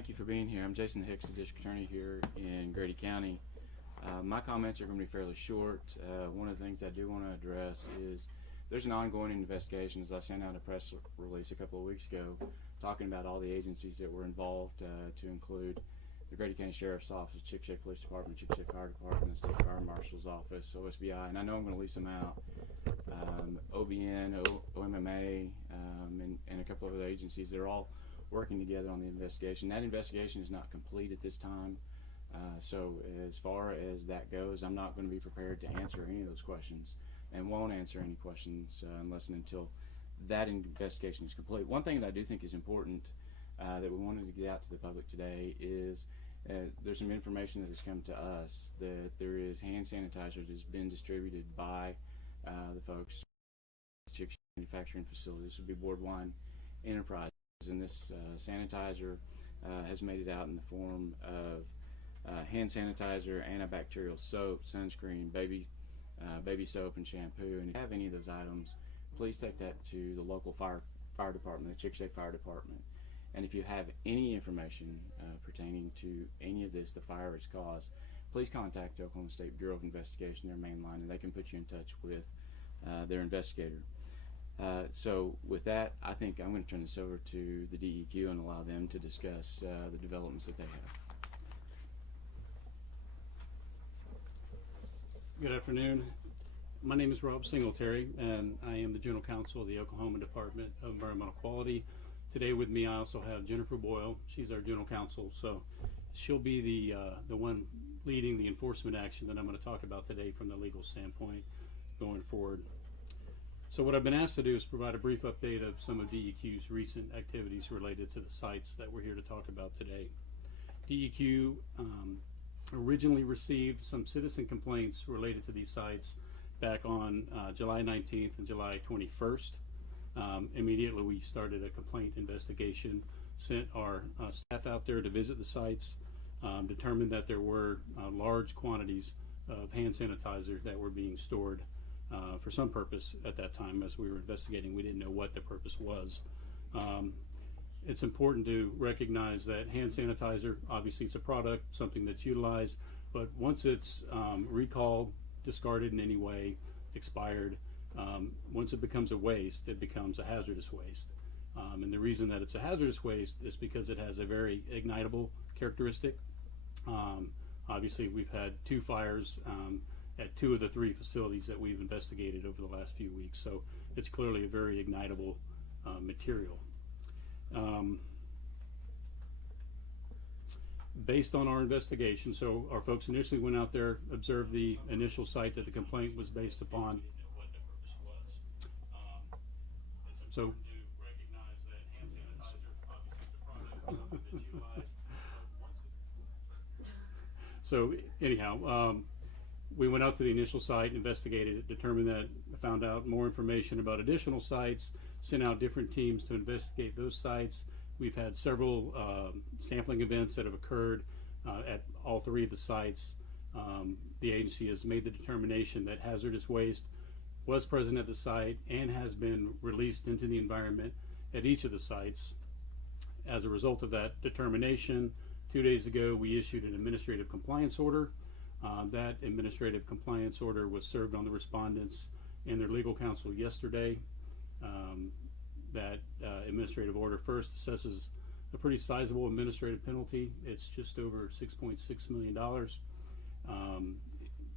Thank you for being here. I'm Jason Hicks, the District Attorney here in Grady County. My comments are going to be fairly short. One of the things I do want to address is there's an ongoing investigation, as I sent out a press release a couple of weeks ago, talking about all the agencies that were involved, to include the Grady County Sheriff's Office, Chickasha Police Department, Chickasha Fire Department, the State Fire Marshal's Office, OSBI, and I know I'm going to leave some out, OBN, OMMA, and a couple of other agencies. They're all working together on the investigation. That investigation is not complete at this time, so as far as that goes, I'm not going to be prepared to answer any of those questions and won't answer any questions unless and until that investigation is complete. One thing that I do think is important that we wanted to get out to the public today is there's some information that has come to us that there is hand sanitizer that has been distributed by the folks at the manufacturing facility. This would be Boardwine Enterprise, and this sanitizer has made it out in the form of hand sanitizer, antibacterial soap, sunscreen, baby soap, and shampoo. And if you have any of those items, please take that to the local fire department, the Chickasha Fire Department. And if you have any information pertaining to any of this, the fire it's caused, please contact the Oklahoma State Bureau of Investigation, their main line, and they can put you in touch with their investigator. So with that, I think I'm going to turn this over to the DEQ and allow them to discuss the developments that they have. Good afternoon. My name is Rob Singletary, and I am the General Counsel of the Oklahoma Department of Environmental Quality. Today with me I also have Jennifer Boyle. She's our General Counsel, so she'll be the one leading the enforcement action that I'm going to talk about today from the legal standpoint going forward. So what I've been asked to do is provide a brief update of some of DEQ's recent activities related to the sites that we're here to talk about today. DEQ originally received some citizen complaints related to these sites back on July 19th and July 21st. Immediately we started a complaint investigation, sent our staff out there to visit the sites, determined that there were large quantities of hand sanitizer that were being stored for some purpose at that time. As we were investigating, we didn't know what the purpose was. It's important to recognize that hand sanitizer, obviously it's a product, something that's utilized, but once it's recalled, discarded in any way, expired, once it becomes a waste, it becomes a hazardous waste. And the reason that it's a hazardous waste is because it has a very ignitable characteristic. Obviously we've had 2 fires at 2 of the 3 facilities that we've investigated over the last few weeks, so it's clearly a very ignitable material. Based on our investigation, so our folks initially went out there, observed the initial site that the complaint was based upon. So so anyhow, we went out to the initial site, investigated it, determined that, found out more information about additional sites, sent out different teams to investigate those sites. We've had several sampling events that have occurred at all 3 of the sites. The agency has made the determination that hazardous waste was present at the site and has been released into the environment at each of the sites. As a result of that determination, 2 days ago we issued an administrative compliance order. That administrative compliance order was served on the respondents and their legal counsel yesterday. That administrative order first assesses a pretty sizable administrative penalty. It's just over $6.6 million.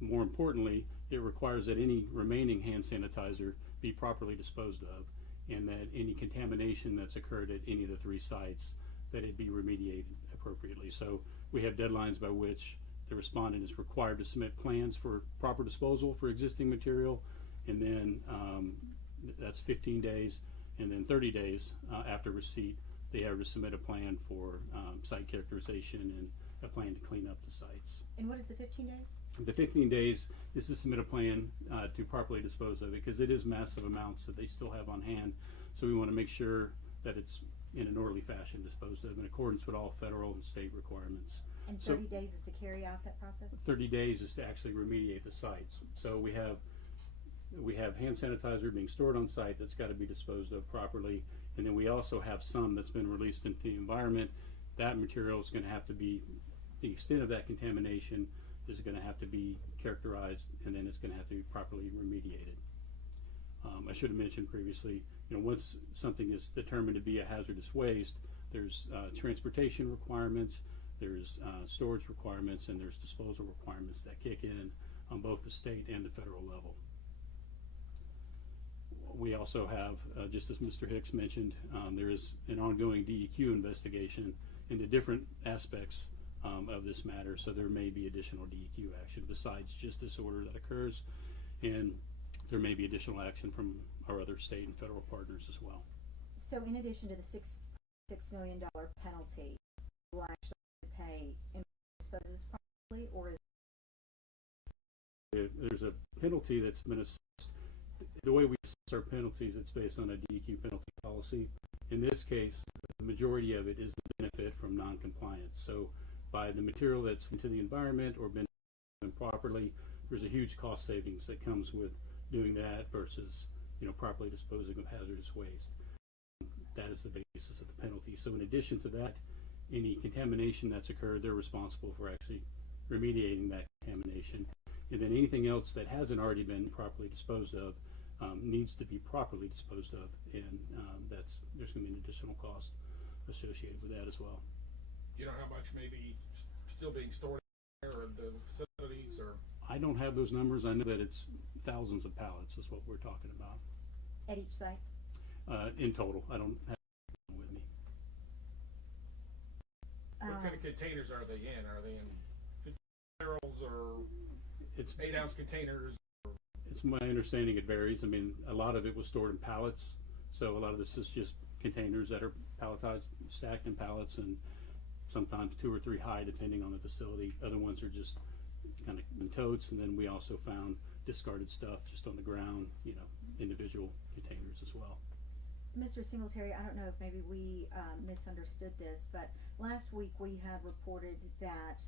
More importantly, it requires that any remaining hand sanitizer be properly disposed of, and that any contamination that's occurred at any of the 3 sites, that it be remediated appropriately. So we have deadlines by which the respondent is required to submit plans for proper disposal for existing material, and then that's 15 days, and then 30 days after receipt, they have to submit a plan for site characterization and a plan to clean up the sites. And what is the 15 days? The 15 days is to submit a plan to properly dispose of it, because it is massive amounts that they still have on hand. So we want to make sure that it's in an orderly fashion disposed of in accordance with all federal and state requirements. And 30 days is to carry out that process? 30 days is to actually remediate the sites. So we have hand sanitizer being stored on site that's got to be disposed of properly, and then we also have some that's been released into the environment that material is going to have to be, the extent of that contamination is going to have to be characterized, and then it's going to have to be properly remediated. I should have mentioned previously, once something is determined to be a hazardous waste, there's transportation requirements, there's storage requirements, and there's disposal requirements that kick in on both the state and the federal level. We also have, just as Mr. Hicks mentioned, there is an ongoing DEQ investigation into different aspects of this matter, so there may be additional DEQ action besides just this order that occurs, and there may be additional action from our other state and federal partners as well. So in addition to the $6 million penalty, will actually pay in dispose of this properly, or is there's a penalty that's been assessed. The way we assess our penalties, it's based on a DEQ penalty policy. In this case, the majority of it is the benefit from non-compliance. So by the material that's into the environment or been done properly, there's a huge cost savings that comes with doing that versus properly disposing of hazardous waste. That is the basis of the penalty. So in addition to that, any contamination that's occurred, they're responsible for actually remediating that contamination. And then anything else that hasn't already been properly disposed of needs to be properly disposed of, and there's going to be an additional cost associated with that as well. You know how much may be still being stored there, or the facilities, or? I don't have those numbers. I know that it's thousands of pallets is what we're talking about. at each site? In total, I don't have it with me. What kind of containers are they in? Are they in 50 barrels or It's 8-ounce containers? It's my understanding it varies. I mean, a lot of it was stored in pallets, so a lot of this is just containers that are palletized, stacked in pallets, and sometimes 2 or 3 high depending on the facility. Other ones are just kind of in totes, and then we also found discarded stuff just on the ground, individual containers as well. Mr. Singletary, I don't know if maybe we misunderstood this, but last week we had reported that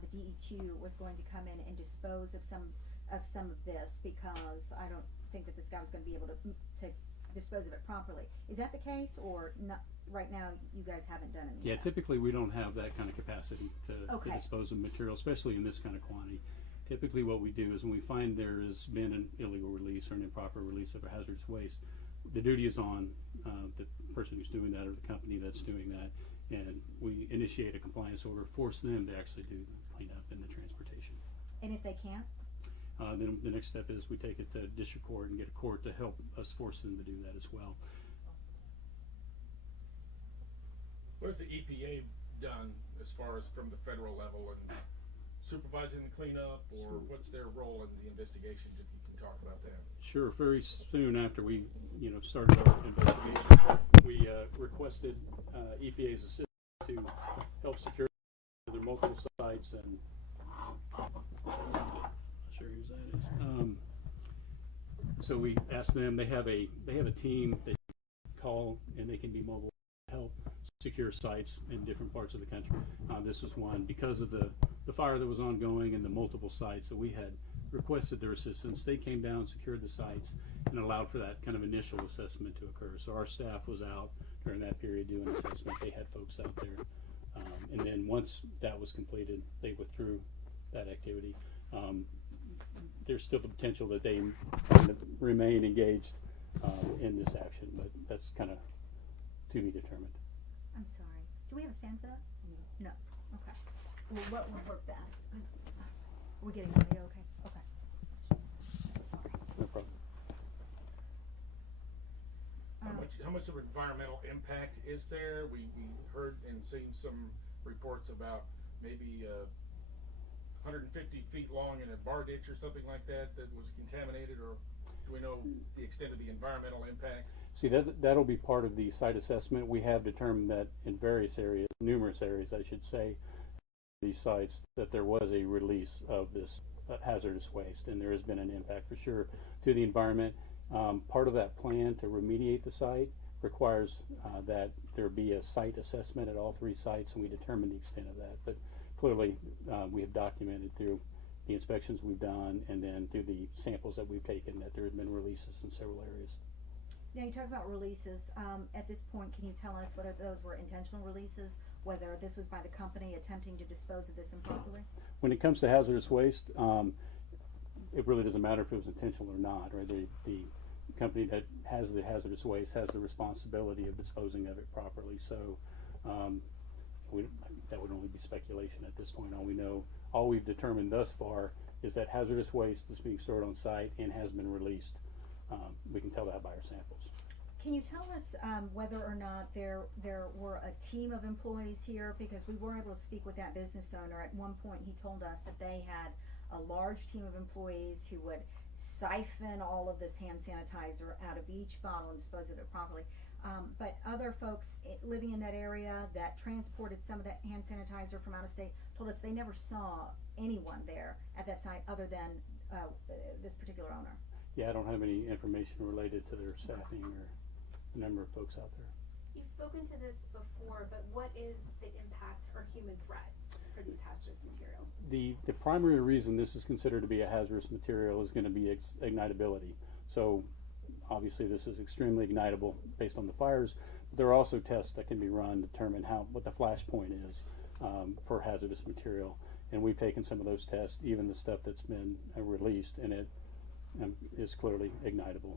the DEQ was going to come in and dispose of some of this, because I don't think that this guy was going to be able to dispose of it properly. Is that the case, or not? Right now you guys haven't done anything? Yeah, typically we don't have that kind of capacity to dispose of material, especially in this kind of quantity. Typically what we do is when we find there has been an illegal release or an improper release of a hazardous waste, the duty is on the person who's doing that or the company that's doing that, and we initiate a compliance order, force them to actually do the cleanup and the transportation. And if they can't? Then the next step is we take it to district court and get a court to help us force them to do that as well. What has the EPA done as far as from the federal level and supervising the cleanup, or what's their role in the investigations, if you can talk about that? Sure. Very soon after we, started our investigation, we requested EPA's assistance to help secure their multiple sites, and I'm not sure whose that is. So we asked them. They have a team that call, and they can be mobile to help secure sites in different parts of the country. This was one because of the fire that was ongoing and the multiple sites that we had requested their assistance. They came down, secured the sites, and allowed for that kind of initial assessment to occur. So our staff was out during that period doing assessment. They had folks out there. And then once that was completed, they withdrew that activity. There's still the potential that they remain engaged in this action, but that's kind of to be determined. I'm sorry. Do we have a stand for that? No. Okay. Well, what would work best? Are we getting audio? Okay. Okay. Sorry. No problem. How much of environmental impact is there? We heard and seen some reports about maybe 150 feet long in a bar ditch or something like that was contaminated, or do we know the extent of the environmental impact? See, that'll be part of the site assessment. We have determined that in various areas, numerous areas I should say, these sites, that there was a release of this hazardous waste, and there has been an impact for sure to the environment. Part of that plan to remediate the site requires that there be a site assessment at all 3 sites, and we determine the extent of that. But clearly we have documented through the inspections we've done and then through the samples that we've taken that there have been releases in several areas. Now you talk about releases. At this point, can you tell us whether those were intentional releases whether this was by the company attempting to dispose of this improperly? When it comes to hazardous waste, it really doesn't matter if it was intentional or not, right? The company that has the hazardous waste has the responsibility of disposing of it properly. So that would only be speculation at this point. All we've determined thus far is that hazardous waste is being stored on site and has been released. We can tell that by our samples. Can you tell us whether or not there were a team of employees here? Because we were able to speak with that business owner. At one point he told us that they had a large team of employees who would siphon all of this hand sanitizer out of each bottle and dispose of it properly. But other folks living in that area that transported some of that hand sanitizer from out of state told us they never saw anyone there at that site other than this particular owner. Yeah, I don't have any information related to their staffing or the number of folks out there. You've spoken to this before, but what is the impact or human threat for these hazardous materials? The primary reason this is considered to be a hazardous material is going to be ignitability. So obviously this is extremely ignitable based on the fires, but there are also tests that can be run to determine what the flash point is for hazardous material. And we've taken some of those tests, even the stuff that's been released, and it is clearly ignitable.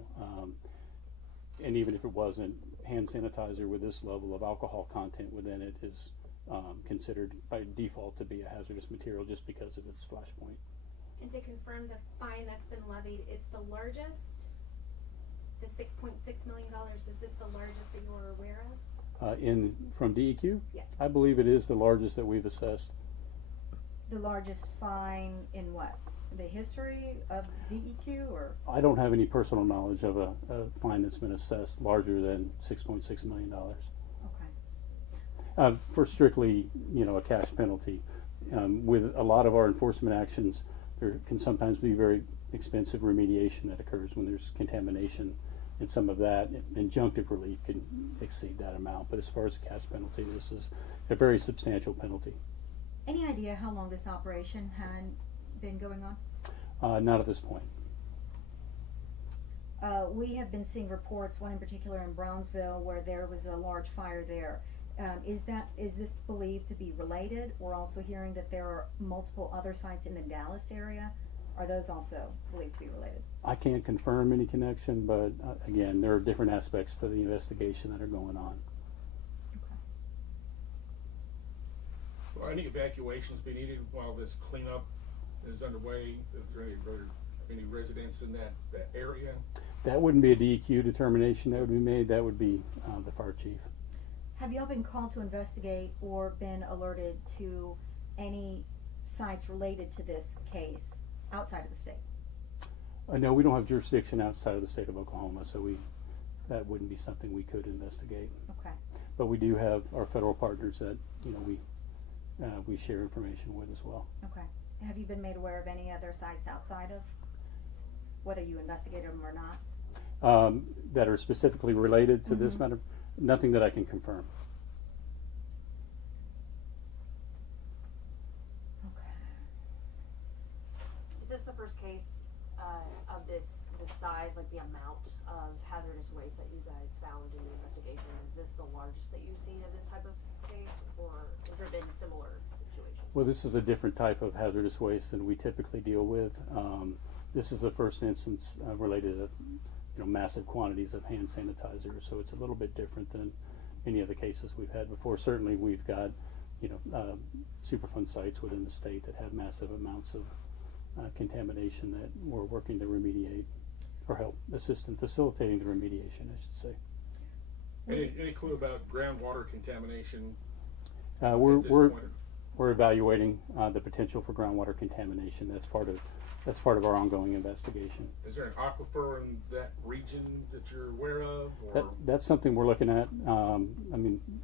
And even if it wasn't, hand sanitizer with this level of alcohol content within it is considered by default to be a hazardous material just because of its flash point. And to confirm the fine that's been levied, it's the largest? The $6.6 million, is this the largest that you are aware of? From DEQ? Yes. I believe it is the largest that we've assessed. The largest fine in what? The history of DEQ, or? I don't have any personal knowledge of a fine that's been assessed larger than $6.6 million. Okay. For strictly, a cash penalty. With a lot of our enforcement actions, there can sometimes be very expensive remediation that occurs when there's contamination, and some of that injunctive relief can exceed that amount. But as far as the cash penalty, this is a very substantial penalty. Any idea how long this operation had been going on? Not at this point. We have been seeing reports, one in particular in Brownsville, where there was a large fire there. Is this believed to be related? We're also hearing that there are multiple other sites in the Dallas area. Are those also believed to be related? I can't confirm any connection, but again, there are different aspects to the investigation that are going on. Okay. Will any evacuations be needed while this cleanup is underway? Is there any residents in that area? That wouldn't be a DEQ determination that would be made. That would be the fire chief. Have y'all been called to investigate or been alerted to any sites related to this case outside of the state? No, we don't have jurisdiction outside of the state of Oklahoma, so that wouldn't be something we could investigate. Okay. But we do have our federal partners that we share information with as well. Okay. Have you been made aware of any other sites outside of whether you investigated them or not? That are specifically related to this matter? Nothing that I can confirm. Okay. Is this the first case of this size, like the amount of hazardous waste that you guys found in the investigation? Is this the largest that you've seen of this type of case, or has there been similar situations? Well, this is a different type of hazardous waste than we typically deal with. This is the first instance related to massive quantities of hand sanitizer, so it's a little bit different than any of the cases we've had before. Certainly we've got Superfund sites within the state that have massive amounts of contamination that we're working to remediate or help assist in facilitating the remediation, I should say. Any clue about groundwater contamination? We're evaluating the potential for groundwater contamination. That's part of our ongoing investigation. Is there an aquifer in that region that you're aware of? Or? That's something we're looking at.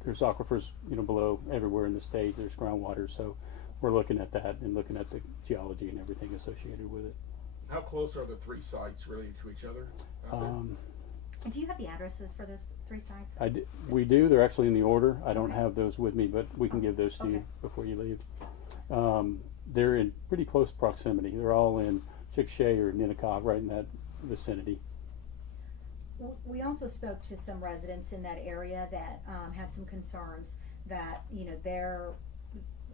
There's aquifers, below everywhere in the state. There's groundwater, so we're looking at that and looking at the geology and everything associated with it. How close are the three sites related to each other? And do you have the addresses for those three sites? We do. They're actually in the order. I don't have those with me, but we can give those to you Okay. before you leave. They're in pretty close proximity. They're all in Chickasha or Ninnekah, right in that vicinity. We also spoke to some residents in that area that had some concerns that,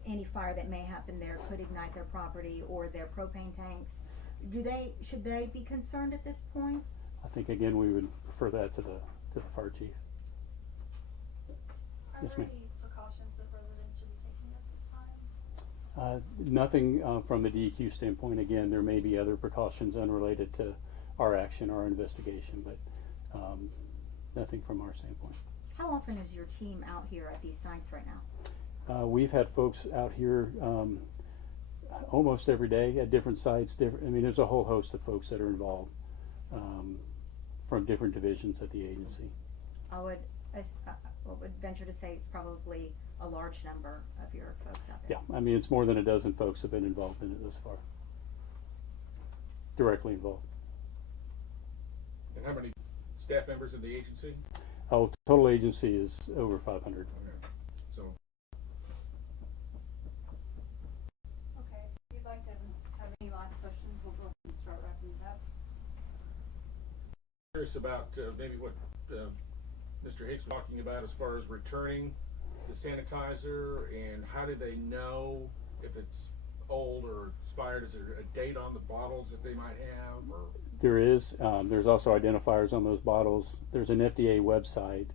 any fire that may happen there could ignite their property or their propane tanks. Should they be concerned at this point? I think again we would refer that to the fire chief. Are Yes, there ma'am. any precautions that residents should be taking at this time? Nothing from the DEQ standpoint. Again, there may be other precautions unrelated to our action, our investigation, but nothing from our standpoint. How often is your team out here at these sites right now? We've had folks out here almost every day at different sites. There's a whole host of folks that are involved from different divisions at the agency. I would venture to say it's probably a large number of your folks out there. Yeah, it's more than a dozen folks have been involved in it thus far. Directly involved. And how many staff members in the agency? Oh, total agency is over 500. Okay. So, Okay, if you'd like to have any last questions, we'll go ahead and start wrapping it up. curious about maybe what Mr. Hicks was talking about as far as returning the sanitizer, and how do they know if it's old or expired? Is there a date on the bottles that they might have? Or There is. There's also identifiers on those bottles. There's an FDA website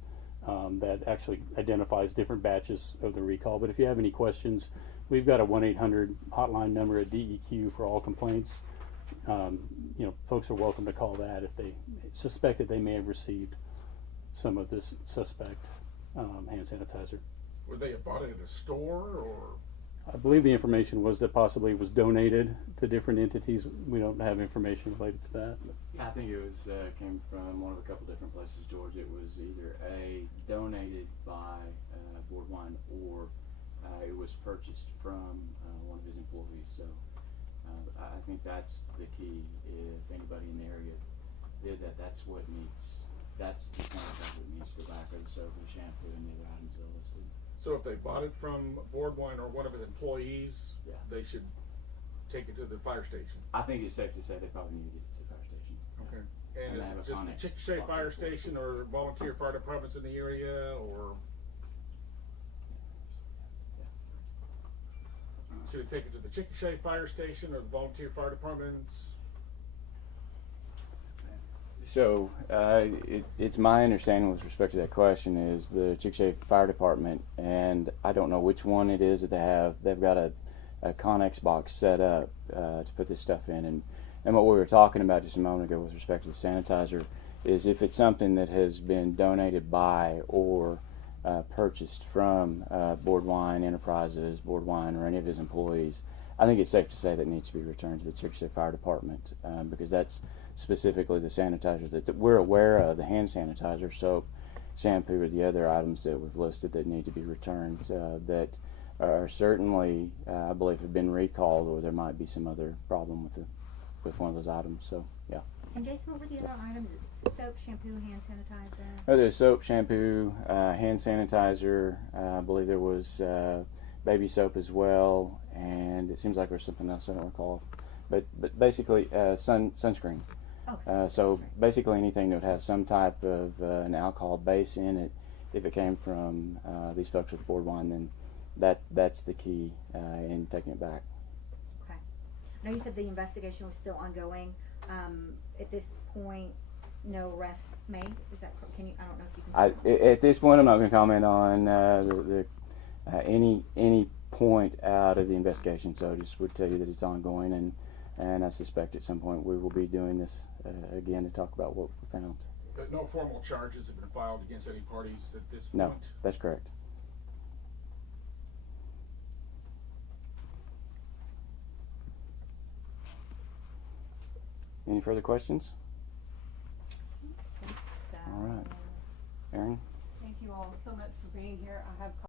that actually identifies different batches of the recall. But if you have any questions, we've got a 1-800 hotline number at DEQ for all complaints. Folks are welcome to call that if they suspect that they may have received some of this suspect hand sanitizer. would they have bought it at a store, or? I believe the information was that possibly it was donated to different entities. We don't have information related to that. I think it was came from one of a couple different places, George. It was either donated by Boardwine, or it was purchased from one of his employees. So I think that's the key. If anybody in the area did that, that's the sanitizer that needs to go back, or the soap, or the shampoo, and the other items that are listed. So if they bought it from Boardwine or one of his employees, Yeah. they should take it to the fire station. I think it's safe to say they probably need to get it to the fire station. Okay. And And they have a is it just the Connex Chickasha box Fire as well. Station or volunteer fire departments in the area, or should it take it to the Chickasha Fire Station or the volunteer fire departments? So it's my understanding with respect to that question is the Chickasha Fire Department, and I don't know which one it is that they have. They've got a Connex box set up to put this stuff in, and what we were talking about just a moment ago with respect to the sanitizer is if it's something that has been donated by or purchased from Boardwine Enterprises, Boardwine, or any of his employees, I think it's safe to say that it needs to be returned to the Chickasha Fire Department because that's specifically the sanitizer that we're aware of, the hand sanitizer, soap, shampoo, or the other items that we've listed that need to be returned that are certainly, I believe, have been recalled, or there might be some other problem with one of those items. So, yeah. And Jason, what were the other items? Soap, shampoo, hand sanitizer? Oh, there's soap, shampoo, hand sanitizer. I believe there was baby soap as well, and it seems like there's something else I don't recall. But basically, sunscreen. Oh, So basically anything that would have some type of an alcohol base in it, if it came from these folks with Boardwine, then that's the key in taking it back. okay. I know you said the investigation was still ongoing. At this point, no arrests made. Is that? Can you? I don't know if you can. At this point, I'm not going to comment on any point out of the investigation. So I just would tell you that it's ongoing, and I suspect at some point we will be doing this again to talk about what we found. But no formal charges have been filed against any parties at this No, point? that's correct. Any further questions? think so. All right. Aaron? Thank you all so much for being here. I have